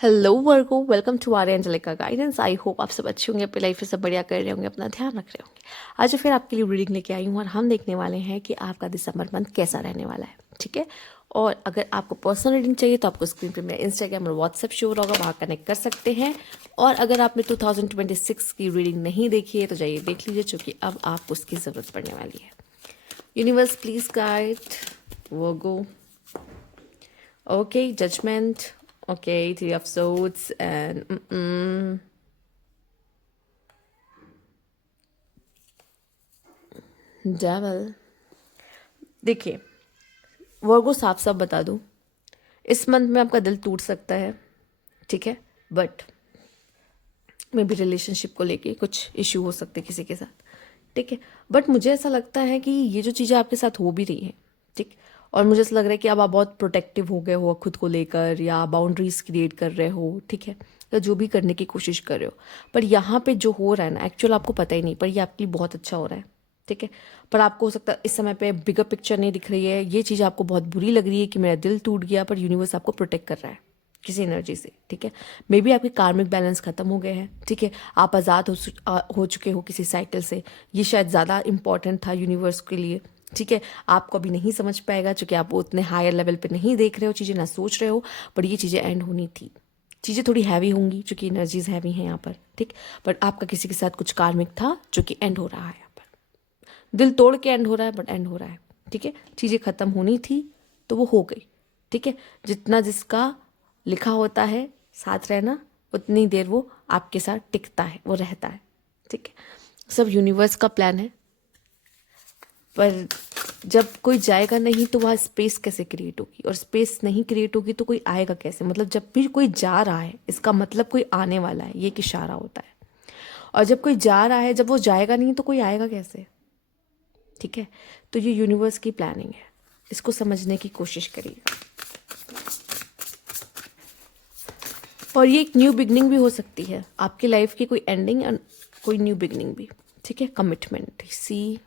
Hello Virgo, welcome to Arya Angelica guidance. I hope आप सब अच्छे होंगे, अपनी लाइफ में सब बढ़िया कर रहे होंगे, अपना ध्यान रख रहे होंगे। आज फिर आपके लिए रीडिंग लेके आई हूँ और हम देखने वाले हैं कि आपका दिसंबर मंथ कैसा रहने वाला है। ठीक है, और अगर आपको पर्सनल रीडिंग चाहिए तो आपको स्क्रीन पे मेरा इंस्टाग्राम और व्हाट्सएप शो होगा, वहाँ कनेक्ट कर सकते हैं। और अगर आपने 2026 की रीडिंग नहीं देखी है तो जाइए देख लीजिए, क्योंकि अब आपको उसकी ज़रूरत पड़ने वाली है। Universe please guide Virgo. Okay, Judgment. Okay, Three of Swords and Devil. देखिए, वर्गो साफ साफ बता दूं, इस मंथ में आपका दिल टूट सकता है। ठीक है, बट मे बी रिलेशनशिप को लेके कुछ इश्यू हो सकते हैं किसी के साथ। ठीक है, बट मुझे ऐसा लगता है कि ये जो चीज़ें आपके साथ हो भी रही हैं, ठीक, और मुझे ऐसा लग रहा है कि अब आप बहुत प्रोटेक्टिव हो गए हो खुद को लेकर, या बाउंड्रीज क्रिएट कर रहे हो। ठीक है, या जो भी करने की कोशिश कर रहे हो, पर यहाँ पे जो हो रहा है ना, एक्चुअल आपको पता ही नहीं, पर ये आपके लिए बहुत अच्छा हो रहा है। ठीक है, पर आपको हो सकता है इस समय पे बिगर पिक्चर नहीं दिख रही है, ये चीज़ आपको बहुत बुरी लग रही है कि मेरा दिल टूट गया, पर यूनिवर्स आपको प्रोटेक्ट कर रहा है किसी एनर्जी से। ठीक है, मे बी आपके कार्मिक बैलेंस खत्म हो गए हैं। ठीक है, आप आज़ाद हो चुके हो किसी साइकिल से। ये शायद ज़्यादा इंपॉर्टेंट था यूनिवर्स के लिए। ठीक है, आपको अभी नहीं समझ पाएगा क्योंकि आप उतने हायर लेवल पे नहीं देख रहे हो चीज़ें, ना सोच रहे हो, पर ये चीज़ें एंड होनी थी। चीज़ें थोड़ी हैवी होंगी क्योंकि एनर्जीज हैवी हैं यहाँ पर। ठीक, बट आपका किसी के साथ कुछ कार्मिक था जो कि एंड हो रहा है यहाँ पर। दिल तोड़ के एंड हो रहा है, बट एंड हो रहा है। ठीक है, चीज़ें ख़त्म होनी थी तो वो हो गई। ठीक है, जितना जिसका लिखा होता है साथ रहना, उतनी देर वो आपके साथ टिकता है, वो रहता है। ठीक है, सब यूनिवर्स का प्लान है, पर जब कोई जाएगा नहीं तो वहाँ स्पेस कैसे क्रिएट होगी, और स्पेस नहीं क्रिएट होगी तो कोई आएगा कैसे। मतलब जब भी कोई जा रहा है इसका मतलब कोई आने वाला है, ये एक इशारा होता है। और जब कोई जा रहा है, जब वो जाएगा नहीं तो कोई आएगा कैसे। ठीक है, तो ये यूनिवर्स की प्लानिंग है, इसको समझने की कोशिश करिए। और ये एक न्यू बिगनिंग भी हो सकती है आपकी लाइफ की, कोई एंडिंग और कोई न्यू बिगनिंग भी। ठीक है, commitment, see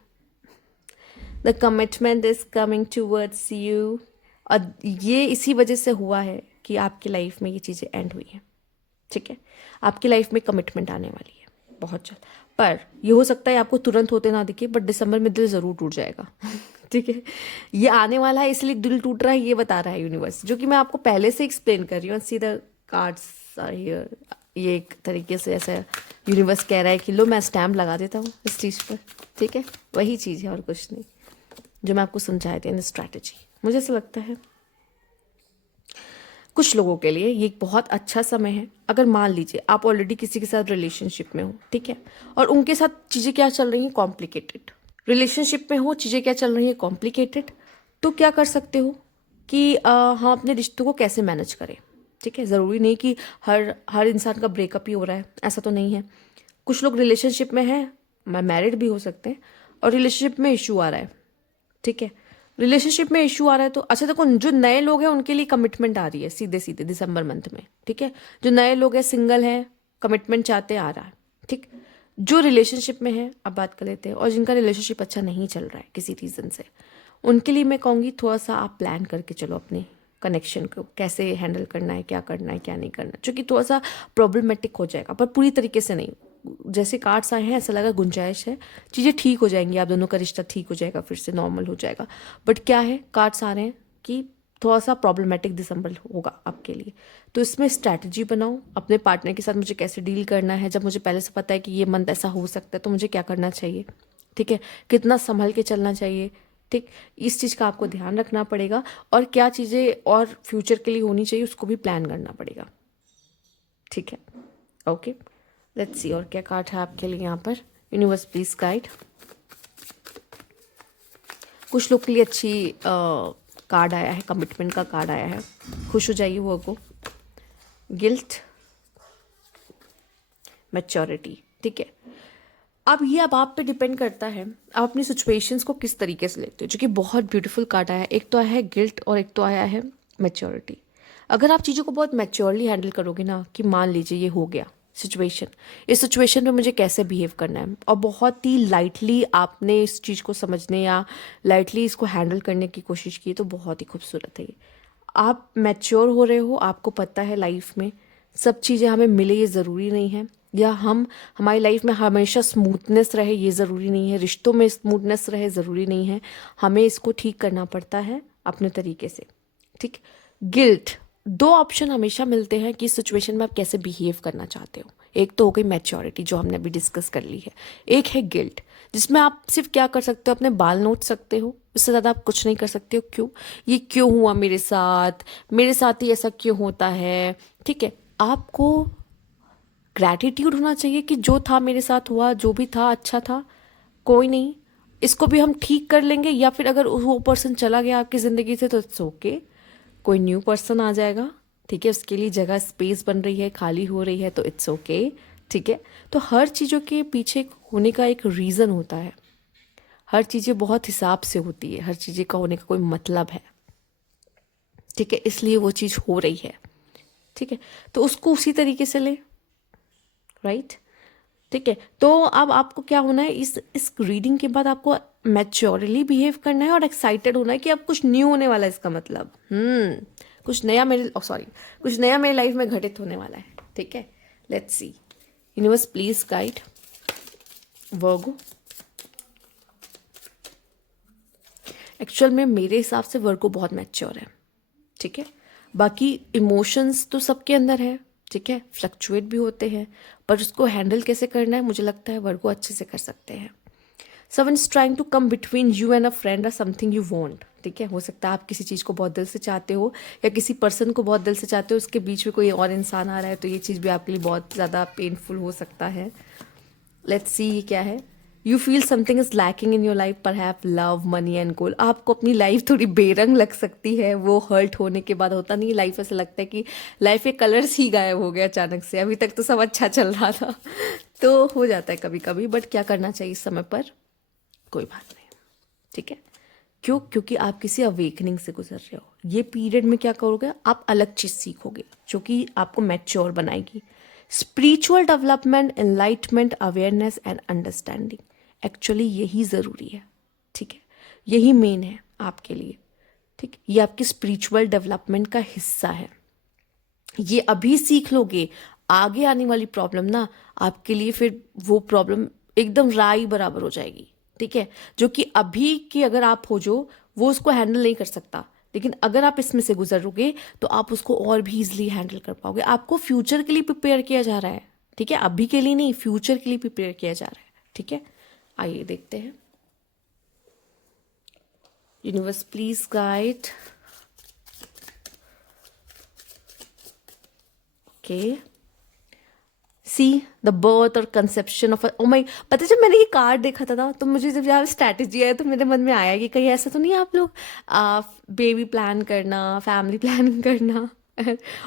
the commitment is coming towards you. और ये इसी वजह से हुआ है कि आपकी लाइफ में ये चीज़ें एंड हुई हैं। ठीक है, आपकी लाइफ में कमिटमेंट आने वाली है बहुत जल्द, पर ये हो सकता है आपको तुरंत होते ना दिखे, बट दिसंबर में दिल ज़रूर टूट जाएगा। ठीक है, ये आने वाला है, इसलिए दिल टूट रहा है, ये बता रहा है यूनिवर्स, जो कि मैं आपको पहले से एक्सप्लेन कर रही हूँ। See the cards are here. ये एक तरीके से ऐसा यूनिवर्स कह रहा है कि लो, मैं स्टैम्प लगा देता हूँ इस चीज़ पर। ठीक है, वही चीज़ है और कुछ नहीं, जो मैं आपको समझाए थे इन स्ट्रैटेजी। मुझे ऐसा लगता है कुछ लोगों के लिए ये एक बहुत अच्छा समय है। अगर मान लीजिए आप ऑलरेडी किसी के साथ रिलेशनशिप में हो, ठीक है, और उनके साथ चीज़ें क्या चल रही हैं, कॉम्प्लिकेटेड। रिलेशनशिप में हो, चीज़ें क्या चल रही हैं, कॉम्प्लिकेटेड, तो क्या कर सकते हो कि हम अपने रिश्तों को कैसे मैनेज करें। ठीक है, ज़रूरी नहीं कि हर हर इंसान का ब्रेकअप ही हो रहा है, ऐसा तो नहीं है। कुछ लोग रिलेशनशिप में हैं, मैरिड भी हो सकते हैं, और रिलेशनशिप में इशू आ रहा है। ठीक है, रिलेशनशिप में इशू आ रहा है तो अच्छा देखो, जो नए लोग हैं उनके लिए कमिटमेंट आ रही है सीधे सीधे दिसंबर मंथ में। ठीक है, जो नए लोग हैं, सिंगल हैं, कमिटमेंट चाहते आ रहा है। ठीक, जो रिलेशनशिप में है, अब बात कर लेते हैं, और जिनका रिलेशनशिप अच्छा नहीं चल रहा है किसी रीज़न से, उनके लिए मैं कहूँगी थोड़ा सा आप प्लान करके चलो अपने कनेक्शन को, कैसे हैंडल करना है, क्या करना है, क्या नहीं करना, क्योंकि थोड़ा सा प्रॉब्लमेटिक हो जाएगा, पर पूरी तरीके से नहीं। जैसे कार्ड्स आए हैं ऐसा लगा गुंजाइश है, चीज़ें ठीक हो जाएंगी, आप दोनों का रिश्ता ठीक हो जाएगा, फिर से नॉर्मल हो जाएगा। बट क्या है, कार्ड्स आ रहे हैं कि थोड़ा सा प्रॉब्लमेटिक दिसंबर होगा आपके लिए। तो इसमें स्ट्रैटेजी बनाओ अपने पार्टनर के साथ, मुझे कैसे डील करना है। जब मुझे पहले से पता है कि ये मंथ ऐसा हो सकता है तो मुझे क्या करना चाहिए। ठीक है, कितना संभल के चलना चाहिए। ठीक, इस चीज़ का आपको ध्यान रखना पड़ेगा, और क्या चीज़ें और फ्यूचर के लिए होनी चाहिए उसको भी प्लान करना पड़ेगा। ठीक है, ओके, लेट्स सी और क्या कार्ड है आपके लिए यहाँ पर। Universe please guide. कुछ लोग के लिए अच्छी कार्ड आया है, कमिटमेंट का कार्ड आया है, खुश हो जाइए वो को। Guilt, maturity. ठीक है, अब आप पे डिपेंड करता है आप अपनी सिचुएशंस को किस तरीके से लेते हो, जो कि बहुत ब्यूटीफुल कार्ड आया है। एक तो आया है गिल्ट और एक तो आया है मैच्योरिटी। अगर आप चीज़ों को बहुत मैच्योरली हैंडल करोगे ना, कि मान लीजिए ये हो गया सिचुएशन, इस सिचुएशन में मुझे कैसे बिहेव करना है, और बहुत ही लाइटली आपने इस चीज़ को समझने या लाइटली इसको हैंडल करने की कोशिश की, तो बहुत ही खूबसूरत है ये। आप मैच्योर हो रहे हो, आपको पता है लाइफ में सब चीज़ें हमें मिले ये ज़रूरी नहीं है, या हमारी लाइफ में हमेशा स्मूथनेस रहे ये ज़रूरी नहीं है, रिश्तों में स्मूथनेस रहे ज़रूरी नहीं है। हमें इसको ठीक करना पड़ता है अपने तरीके से, ठीक। गिल्ट, दो ऑप्शन हमेशा मिलते हैं कि इस सिचुएशन में आप कैसे बिहेव करना चाहते हो। एक तो हो गई मैच्योरिटी जो हमने अभी डिस्कस कर ली है, एक है गिल्ट जिसमें आप सिर्फ क्या कर सकते हो, अपने बाल नोच सकते हो, उससे ज़्यादा आप कुछ नहीं कर सकते हो। क्यों, ये क्यों हुआ मेरे साथ ही ऐसा क्यों होता है, ठीक है। आपको ग्रैटिट्यूड होना चाहिए कि जो था मेरे साथ हुआ, जो भी था अच्छा था, कोई नहीं, इसको भी हम ठीक कर लेंगे। या फिर अगर वो पर्सन चला गया आपकी ज़िंदगी से तो इट्स ओके, कोई न्यू पर्सन आ जाएगा, ठीक है। उसके लिए जगह स्पेस बन रही है, खाली हो रही है, तो इट्स ओके, ठीक है। तो हर चीज़ों के पीछे होने का एक रीज़न होता है, हर चीज़ें बहुत हिसाब से होती है, हर चीज़ें का होने का कोई मतलब है, ठीक है। इसलिए वो चीज़ हो रही है, ठीक है। तो उसको उसी तरीके से ले, राइट, ठीक है। तो अब आपको क्या होना है, इस रीडिंग के बाद आपको मैच्योरली बिहेव करना है और एक्साइटेड होना है कि अब कुछ न्यू होने वाला है। इसका मतलब कुछ नया कुछ नया मेरी लाइफ में घटित होने वाला है, ठीक है। Let's see, universe please guide Virgo. Actual में मेरे हिसाब से वर्गो बहुत मैच्योर है, ठीक है। बाकी इमोशंस तो सबके अंदर है, ठीक है, फ्लक्चुएट भी होते हैं, पर उसको हैंडल कैसे करना है मुझे लगता है वर्गो अच्छे से कर सकते हैं। Someone is trying to come between you and a friend और समथिंग यू वांट, ठीक है। हो सकता है आप किसी चीज़ को बहुत दिल से चाहते हो या किसी पर्सन को बहुत दिल से चाहते हो, उसके बीच में कोई और इंसान आ रहा है, तो ये चीज़ भी आपके लिए बहुत ज़्यादा पेनफुल हो सकता है। लेट्स सी ये क्या है। You feel something is lacking in your life, perhaps love, money and goal. आपको अपनी लाइफ थोड़ी बेरंग लग सकती है, वो हर्ट होने के बाद होता नहीं, लाइफ ऐसा लगता है कि लाइफ के कलर्स ही गायब हो गया अचानक से, अभी तक तो सब अच्छा चल रहा था। तो हो जाता है कभी कभी, बट क्या करना चाहिए इस समय पर, कोई बात नहीं, ठीक है। क्योंकि आप किसी अवेकनिंग से गुजर रहे हो। ये पीरियड में क्या करोगे, आप अलग चीज़ सीखोगे जो कि आपको मैच्योर बनाएगी। Spiritual development, enlightenment, awareness and understanding, actually यही ज़रूरी है, ठीक है। यही मेन है आपके लिए, ठीक। ये आपकी स्पिरिचुअल डेवलपमेंट का हिस्सा है। ये अभी सीख लोगे, आगे आने वाली प्रॉब्लम ना आपके लिए फिर वो प्रॉब्लम एकदम राई बराबर हो जाएगी, ठीक है। जो कि अभी की अगर आप हो जो वो उसको हैंडल नहीं कर सकता, लेकिन अगर आप इसमें से गुजरोगे तो आप उसको और भी इजिली हैंडल कर पाओगे। आपको फ्यूचर के लिए प्रिपेयर किया जा रहा है, ठीक है, अभी के लिए नहीं, फ्यूचर के लिए प्रिपेयर किया जा रहा है, ठीक है। आइए देखते हैं, universe please guide. Okay, see the birth और कंसेप्शन ऑफ ओ माई। पता है जब मैंने ये कार्ड देखा था ना, तो मुझे जब यहाँ स्ट्रैटेजी आया तो मेरे मन में आया कि कहीं ऐसा तो नहीं है आप लोग बेबी प्लान करना, फैमिली प्लानिंग करना।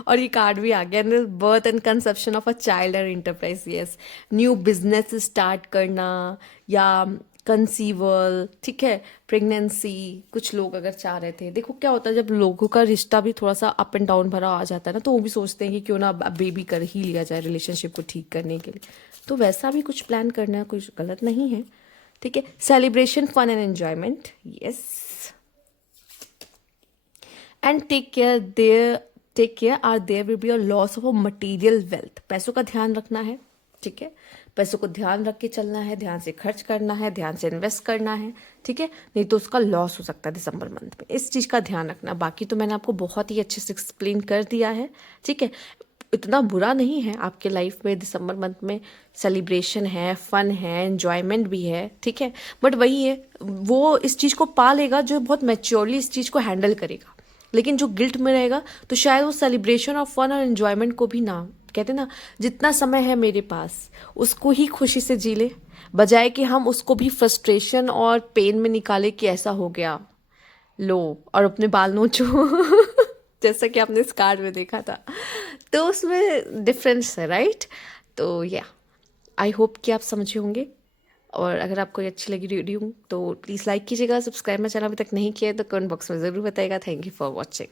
और ये कार्ड भी आ गया, birth and conception of a child और enterprise, yes, new business start करना या कंसीवल, ठीक है, प्रेगनेंसी। कुछ लोग अगर चाह रहे थे, देखो क्या होता है जब लोगों का रिश्ता भी थोड़ा सा अप एंड डाउन भरा आ जाता है ना, तो वो भी सोचते हैं कि क्यों ना अब बेबी कर ही लिया जाए रिलेशनशिप को ठीक करने के लिए। तो वैसा भी कुछ प्लान करना कुछ गलत नहीं है, ठीक है। Celebration, fun and enjoyment, yes, and take care or there will be a loss of a material wealth. पैसों का ध्यान रखना है, ठीक है। पैसों को ध्यान रख के चलना है, ध्यान से खर्च करना है, ध्यान से इन्वेस्ट करना है, ठीक है। नहीं तो उसका लॉस हो सकता है दिसंबर मंथ में, इस चीज़ का ध्यान रखना। बाकी तो मैंने आपको बहुत ही अच्छे से एक्सप्लेन कर दिया है, ठीक है। इतना बुरा नहीं है आपके लाइफ में, दिसंबर मंथ में सेलिब्रेशन है, फन है, एंजॉयमेंट भी है, ठीक है। बट वही है, वो इस चीज़ को पा लेगा जो बहुत मैच्योरली इस चीज़ को हैंडल करेगा। लेकिन जो गिल्ट में रहेगा तो शायद वो सेलिब्रेशन ऑफ फन और एंजॉयमेंट को भी ना, कहते ना, जितना समय है मेरे पास उसको ही खुशी से जी ले, बजाय कि हम उसको भी फ्रस्ट्रेशन और पेन में निकाले कि ऐसा हो गया, लो और अपने बाल नोचो। जैसा कि आपने इस कार्ड में देखा था, तो उसमें डिफरेंस है, राइट। तो या आई होप कि आप समझे होंगे, और अगर आपको ये अच्छी लगी वीडियो तो प्लीज़ लाइक कीजिएगा, सब्सक्राइब मेरा चैनल अभी तक नहीं किया है तो कमेंट बॉक्स में ज़रूर बताइएगा। Thank you for watching.